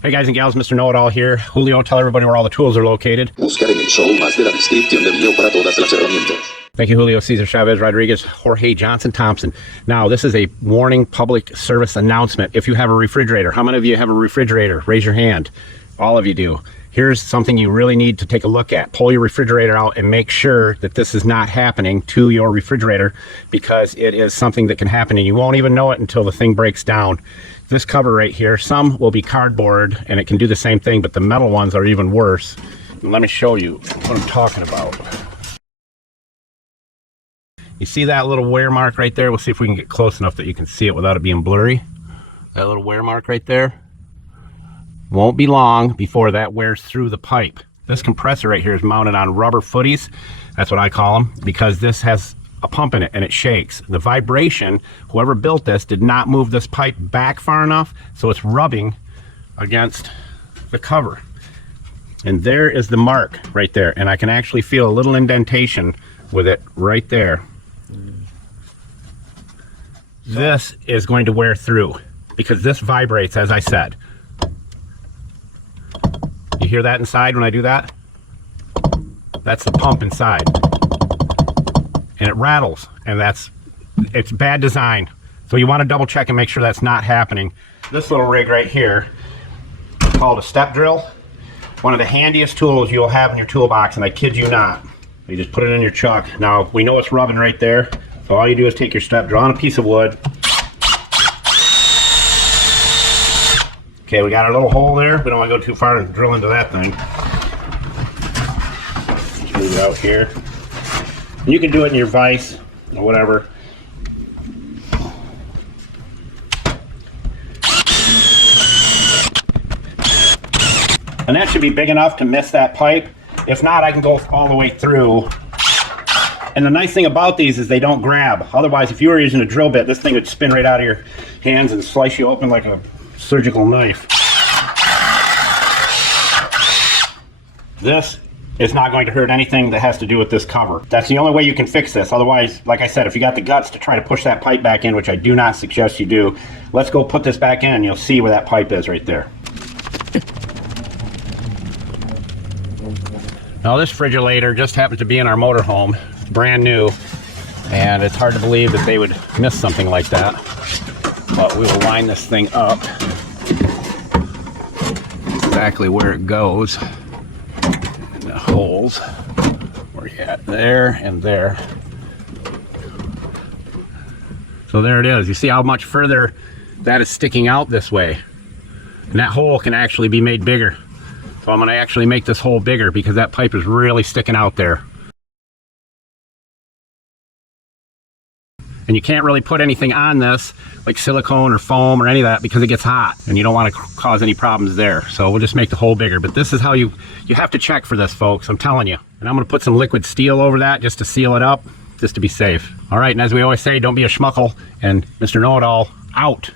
Hey guys and gals, Mr. Know-It-All here. Julio, tell everybody where all the tools are located. Buscar en el show más de la descripción del video para todas las herramientas. Thank you, Julio, Cesar Chavez, Rodriguez, Jorge, Johnson, Thompson. Now, this is a warning public service announcement. If you have a refrigerator, how many of you have a refrigerator? Raise your hand. All of you do. Here's something you really need to take a look at. Pull your refrigerator out and make sure that this is not happening to your refrigerator, because it is something that can happen and you won't even know it until the thing breaks down. This cover right here, some will be cardboard and it can do the same thing, but the metal ones are even worse. And let me show you what I'm talking about. You see that little wear mark right there? We'll see if we can get close enough that you can see it without it being blurry. That little wear mark right there. Won't be long before that wears through the pipe. This compressor right here is mounted on rubber footies. That's what I call them, because this has a pump in it and it shakes. The vibration, whoever built this did not move this pipe back far enough, so it's rubbing against the cover. And there is the mark right there, and I can actually feel a little indentation with it right there. This is going to wear through because this vibrates, as I said. You hear that inside when I do that? That's the pump inside. And it rattles, and it's bad design. So you want to double check and make sure that's not happening. This little rig right here is called a step drill. One of the handiest tools you'll have in your toolbox, and I kid you not. You just put it in your chuck. Now, we know it's rubbing right there, so all you do is take your step drill on a piece of wood. Okay, we got our little hole there. We don't want to go too far and drill into that thing. Just move it out here. And you can do it in your vise or whatever. And that should be big enough to miss that pipe. If not, I can go all the way through. And the nice thing about these is they don't grab. Otherwise, if you were using a drill bit, this thing would spin right out of your hands and slice you open like a surgical knife. This is not going to hurt anything that has to do with this cover. That's the only way you can fix this. Otherwise, like I said, if you got the guts to try to push that pipe back in, which I do not suggest you do, let's go put this back in and you'll see where that pipe is right there. Now this Frigilator just happens to be in our motorhome, brand new, and it's hard to believe that they would miss something like that. But we will line this thing up exactly where it goes. In the holes. Where you at? There and there. So there it is. You see how much further that is sticking out this way. And that hole can actually be made bigger. So I'm going to actually make this hole bigger because that pipe is really sticking out there. And you can't really put anything on this like silicone or foam or any of that because it gets hot and you don't want to cause any problems there. So we'll just make the hole bigger. But this is how you have to check for this, folks. I'm telling you. And I'm going to put some liquid steel over that just to seal it up, just to be safe. All right, and as we always say, don't be a schmuckle. And Mr. Know-It-All out.